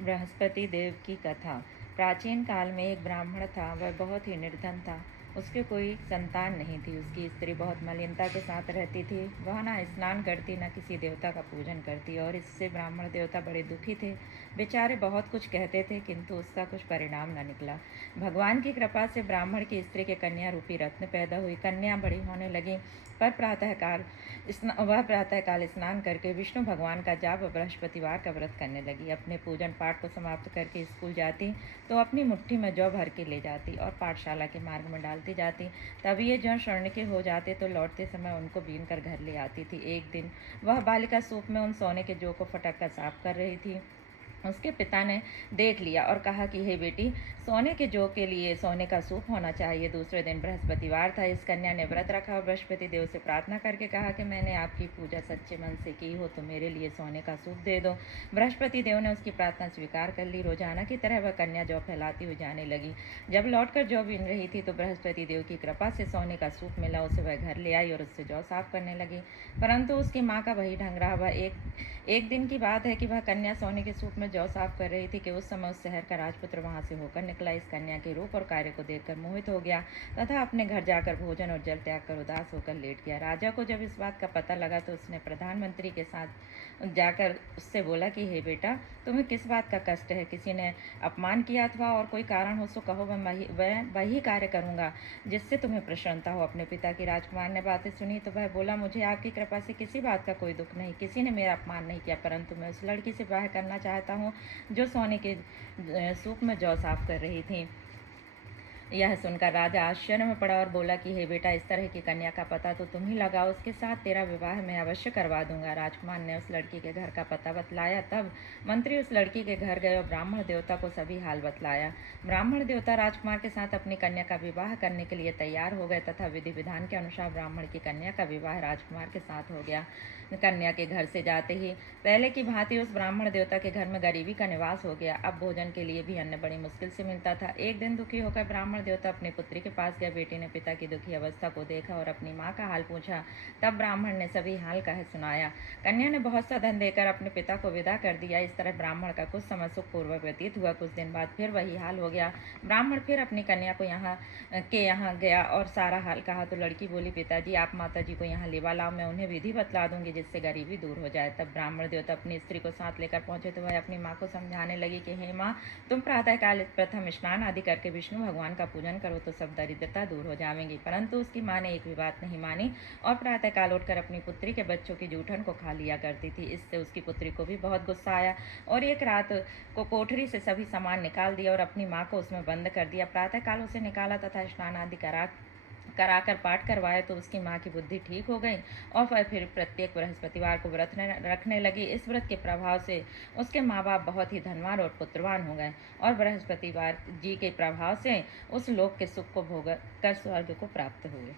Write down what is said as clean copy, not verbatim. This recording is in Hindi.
बृहस्पति देव की कथा। प्राचीन काल में एक ब्राह्मण था। वह बहुत ही निर्धन था। उसके कोई संतान नहीं थी। उसकी स्त्री बहुत मलिनता के साथ रहती थी। वह न स्नान करती, न किसी देवता का पूजन करती, और इससे ब्राह्मण देवता बड़े दुखी थे। बेचारे बहुत कुछ कहते थे, किंतु उसका कुछ परिणाम न निकला। भगवान की कृपा से ब्राह्मण की स्त्री के कन्या रूपी रत्न पैदा हुई। कन्या बड़ी होने लगी, पर वह प्रातःकाल स्नान करके विष्णु भगवान का जाप व बृहस्पतिवार का व्रत करने लगी। अपने पूजन पाठ को समाप्त करके स्कूल जाती तो अपनी मुट्ठी में जौ भर के ले जाती और पाठशाला के मार्ग में डालती जाती। तब ये जौ स्वर्ण के हो जाते तो लौटते समय उनको बीन कर घर ले आती थी। एक दिन वह बालिका सूप में उन सोने के जौ को फटक कर साफ कर रही थी। उसके पिता ने देख लिया और कहा कि हे बेटी, सोने के जौ के लिए सोने का सूप होना चाहिए। दूसरे दिन बृहस्पतिवार था। इस कन्या ने व्रत रखा और बृहस्पति देव से प्रार्थना करके कहा कि मैंने आपकी पूजा सच्चे मन से की हो तो मेरे लिए सोने का सूप दे दो। बृहस्पति देव ने उसकी प्रार्थना स्वीकार कर ली। रोजाना की तरह वह कन्या जौ फैलाती हुई जाने लगी। जब लौटकर जौ बीन रही थी तो बृहस्पति देव की कृपा से सोने का सूप मिला। उसे वह घर ले आई और उससे जौ साफ करने लगी, परंतु उसकी माँ का वही ढंग रहा। वह एक दिन की बात है कि वह कन्या सोने के सूप में जौ साफ कर रही थी कि उस समय उस शहर का राजपुत्र वहां से होकर निकला। इस कन्या के रूप और कार्य को देखकर मोहित हो गया तथा अपने घर जाकर भोजन और जल त्याग कर उदास होकर लेट गया। राजा को जब इस बात का पता लगा तो उसने प्रधानमंत्री के साथ जाकर उससे बोला कि हे बेटा, तुम्हें किस बात का कष्ट है? किसी ने अपमान किया अथवा और कोई कारण हो तो कहो, वह वही कार्य करूँगा जिससे तुम्हें प्रसन्नता हो। अपने पिता की राजकुमार ने बातें सुनी तो वह बोला, मुझे आपकी कृपा से किसी बात का कोई दुख नहीं, किसी ने मेरा अपमान नहीं किया, परंतु मैं उस लड़की से विवाह करना चाहता हूँ जो सोने के सूप में जौ साफ कर रही थी। यह सुनकर राजा आश्चर्य में पड़ा और बोला कि हे बेटा, इस तरह की कन्या का पता तो तुम ही लगाओ, उसके साथ तेरा विवाह मैं अवश्य करवा दूंगा। राजकुमार ने उस लड़की के घर का पता बतलाया। तब मंत्री उस लड़की के घर गए और ब्राह्मण देवता को सभी हाल बतलाया। ब्राह्मण देवता राजकुमार के साथ अपनी कन्या का विवाह करने के लिए तैयार हो गए तथा विधि विधान के अनुसार ब्राह्मण की कन्या का विवाह राजकुमार के साथ हो गया। कन्या के घर से जाते ही पहले की भांति उस ब्राह्मण देवता के घर में गरीबी का निवास हो गया। अब भोजन के लिए भी अन्न बड़ी मुश्किल से मिलता था। एक दिन दुखी होकर ब्राह्मण देवता अपनी पुत्री के पास गया। बेटी ने पिता की दुखी अवस्था को देखा और अपनी माँ का हाल पूछा। तब ब्राह्मण ने सभी हाल कह सुनाया। कन्या ने बहुत सा धन देकर अपने पिता को विदा कर दिया। इस तरह ब्राह्मण का कुछ समय सुखपूर्वक व्यतीत हुआ। कुछ दिन बाद फिर वही हाल हो गया। ब्राह्मण फिर अपनी कन्या को यहाँ गया और सारा हाल कहा तो लड़की बोली, पिताजी, आप माता जी को यहाँ लेवा लाओ, मैं उन्हें विधि बतला दूंगी जिससे गरीबी दूर हो जाए। तब ब्राह्मण देवता अपनी स्त्री को साथ लेकर पहुंचे तो वह अपनी माँ को समझाने लगी कि हे माँ, तुम प्रातःकाल प्रथम स्नान आदि करके विष्णु भगवान का पूजन करो तो सब दरिद्रता दूर हो जाएंगी। परंतु उसकी माँ ने एक भी बात नहीं मानी और प्रातःकाल उठकर अपनी पुत्री के बच्चों की जूठन को खा लिया करती थी। इससे उसकी पुत्री को भी बहुत गुस्सा आया और एक रात को कोठरी से सभी सामान निकाल दिया और अपनी माँ को उसमें बंद कर दिया। प्रातःकाल उसे निकाला तथा स्नान आदि कराकर पाठ करवाया तो उसकी माँ की बुद्धि ठीक हो गई और वह फिर प्रत्येक बृहस्पतिवार को व्रत रखने लगी। इस व्रत के प्रभाव से उसके माँ बाप बहुत ही धनवान और पुत्रवान हो गए और बृहस्पतिवार जी के प्रभाव से उस लोक के सुख को भोग कर स्वर्ग को प्राप्त हुए।